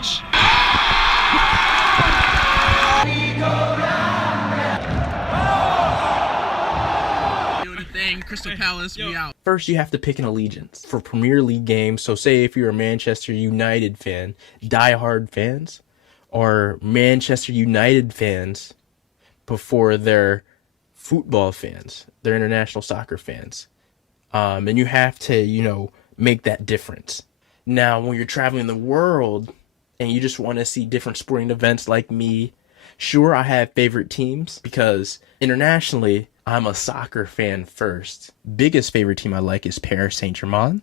pitch. Crystal Palace, we out. First, you have to pick an allegiance for Premier League games. So say if you're a Manchester United fan, die-hard fans, or Manchester United fans before they're football fans, they're international soccer fans. And you have to, make that difference. Now, when you're traveling the world and you just want to see different sporting events like me, sure, I have favorite teams because internationally, I'm a soccer fan first. Biggest favorite team I like is Paris Saint-Germain.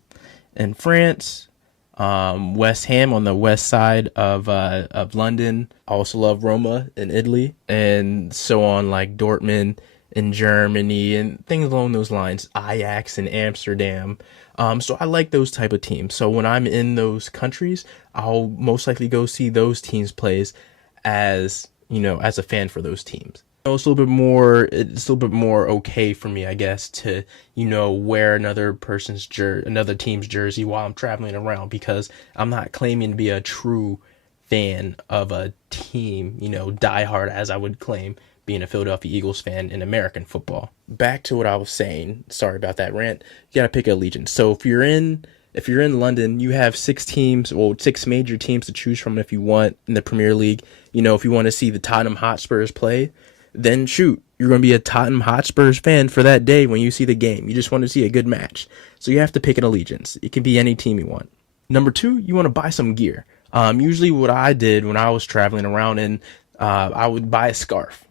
In France, West Ham on the west side of London. I also love Roma in Italy, and so on, like Dortmund in Germany and things along those lines. Ajax in Amsterdam. So I like those type of teams. So when I'm in those countries, I'll most likely go see those teams plays as a fan for those teams. It's a little bit more okay for me, I guess, to, wear another team's jersey while I'm traveling around, because I'm not claiming to be a true fan of a team, diehard as I would claim being a Philadelphia Eagles fan in American football. Back to what I was saying. Sorry about that rant. You gotta pick an allegiance. So if you're in London, you have 6 major teams to choose from if you want in the Premier League. If you want to see the Tottenham Hotspurs play, then shoot, you're going to be a Tottenham Hotspurs fan for that day when you see the game. You just want to see a good match. So you have to pick an allegiance. It can be any team you want. Number 2, you want to buy some gear. Usually what I did when I was traveling around, and I would buy a scarf,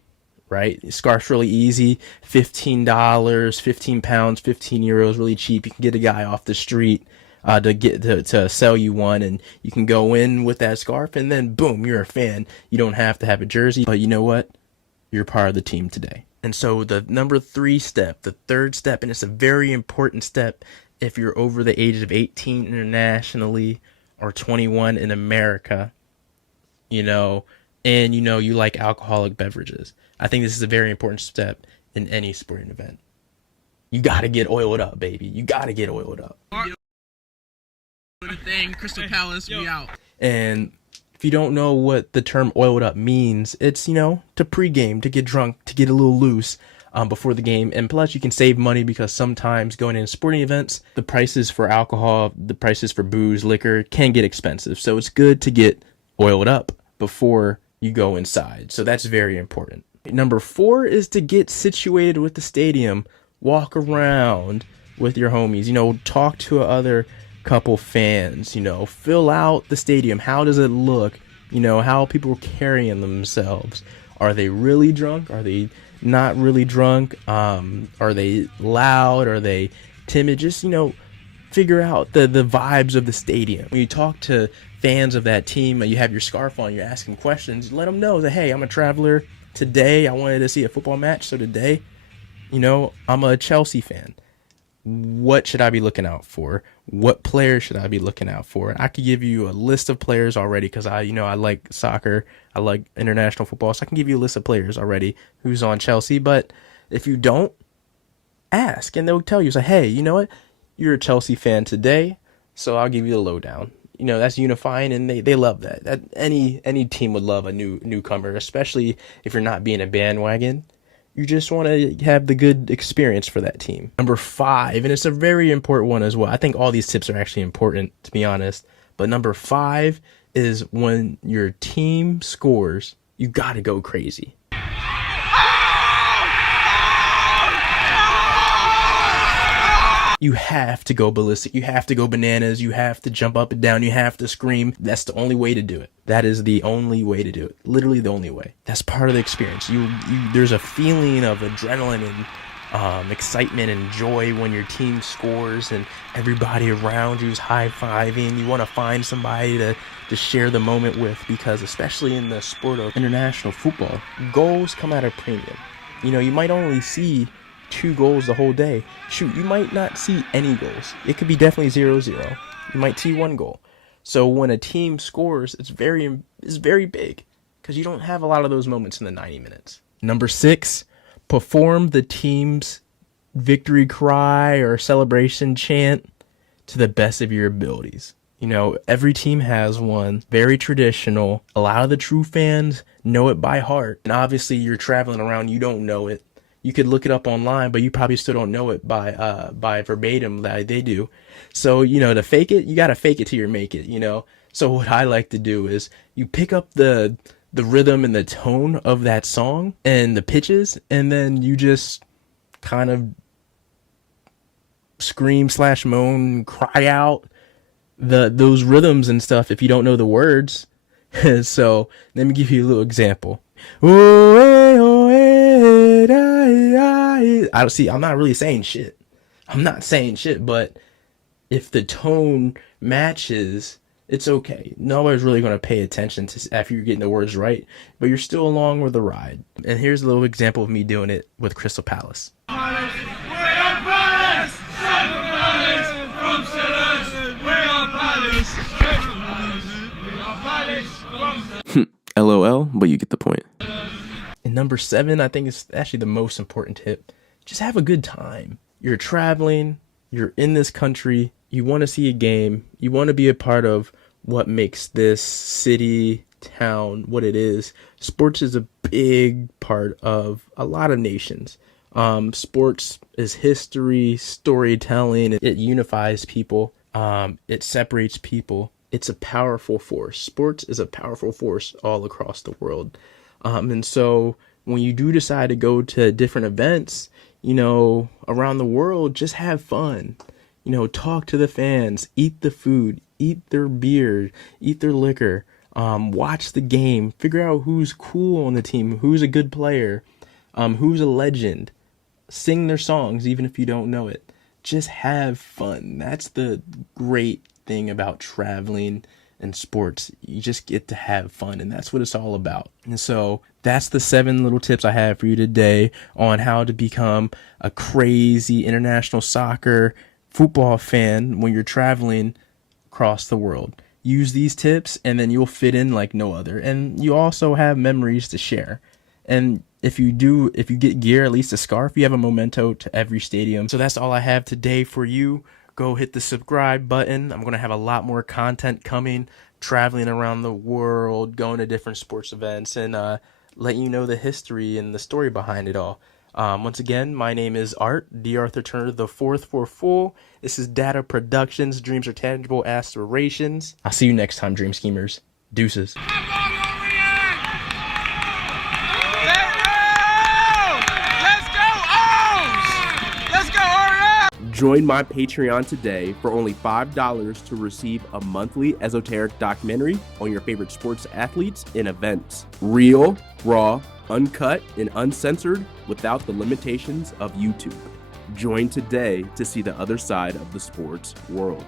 right? Scarf's really easy. $15, 15 pounds, 15 euros, really cheap. You can get a guy off the street to sell you one, and you can go in with that scarf, and then boom, you're a fan. You don't have to have a jersey, but you know what? You're part of the team today. And so the number 3 step, the third step, and it's a very important step if you're over the age of 18 internationally or 21 in America, and you like alcoholic beverages. I think this is a very important step in any sporting event. You got to get oiled up, baby. You got to get oiled up. Crystal Palace, we out. And if you don't know what the term oiled up means, it's, to pregame, to get drunk, to get a little loose before the game. And plus, you can save money because sometimes going into sporting events, the prices for alcohol, the prices for booze, liquor can get expensive. So it's good to get oiled up before you go inside. So that's very important. Number 4 is to get situated with the stadium. Walk around with your homies, talk to other couple fans, fill out the stadium. How does it look? How people are carrying themselves. Are they really drunk? Are they not really drunk? Are they loud? Are they timid? Just, figure out the vibes of the stadium. When you talk to fans of that team, you have your scarf on, you're asking questions, let them know that, hey, I'm a traveler. Today, I wanted to see a football match. So today, I'm a Chelsea fan. What should I be looking out for? What players should I be looking out for? I could give you a list of players already because I like soccer. I like international football. So I can give you a list of players already who's on Chelsea. But if you don't, ask and they'll tell you. So, hey, you know what? You're a Chelsea fan today, so I'll give you the lowdown. That's unifying, and they love that. That any team would love a newcomer, especially if you're not being a bandwagon. You just want to have the good experience for that team. Number 5, and it's a very important one as well. I think all these tips are actually important, to be honest. But number 5 is when your team scores, you got to go crazy. You have to go ballistic. You have to go bananas. You have to jump up and down. You have to scream. That's the only way to do it. That is the only way to do it. Literally the only way. That's part of the experience. There's a feeling of adrenaline and excitement and joy when your team scores and everybody around you is high-fiving. You want to find somebody to share the moment with, because especially in the sport of international football, goals come at a premium. You might only see 2 goals the whole day. Shoot, you might not see any goals. It could be definitely 0-0. You might see 1 goal. So when a team scores, it's very big, because you don't have a lot of those moments in the 90 minutes. Number 6, perform the team's victory cry or celebration chant to the best of your abilities. You know, every team has one, very traditional. A lot of the true fans know it by heart. And obviously you're traveling around, you don't know it. You could look it up online, but you probably still don't know it by verbatim that they do. So, you know, to fake it, you got to fake it till you make it, you know. So what I like to do is you pick up the rhythm and the tone of that song and the pitches, and then you just kind of scream / moan, cry out those rhythms and stuff if you don't know the words. So let me give you a little example. I don't see. I'm not really saying shit. I'm not saying shit, but if the tone matches, it's okay. Nobody's really going to pay attention to after you're getting the words right, but you're still along with the ride. And here's a little example of me doing it with Crystal Palace. LOL, but you get the point. And number 7, I think is actually the most important tip. Just have a good time. You're traveling, you're in this country, you want to see a game, you want to be a part of what makes this city, town, what it is. Sports is a big part of a lot of nations. Sports is history, storytelling, it unifies people, it separates people. It's a powerful force. Sports is a powerful force all across the world. And so when you do decide to go to different events, you know, around the world, just have fun. You know, talk to the fans, eat the food, eat their beer, eat their liquor, watch the game, figure out who's cool on the team, who's a good player, who's a legend, sing their songs even if you don't know it. Just have fun. That's the great thing about traveling and sports. You just get to have fun, and that's what it's all about. And so that's the 7 little tips I have for you today on how to become a crazy international soccer football fan when you're traveling across the world. Use these tips and then you'll fit in like no other, and you also have memories to share. And if you get gear, at least a scarf, you have a memento to every stadium. So that's all I have today for you. Go hit the subscribe button. I'm going to have a lot more content coming, traveling around the world, going to different sports events, and let you know the history and the story behind it all. Once again, my name is Art, D. Arthur Turner the 4th for full. This is Data Productions. Dreams are tangible aspirations. I'll see you next time, Dream Schemers. Deuces. Join my Patreon today for only $5 to receive a monthly esoteric documentary on your favorite sports athletes and events. Real, raw, uncut, and uncensored without the limitations of YouTube. Join today to see the other side of the sports world.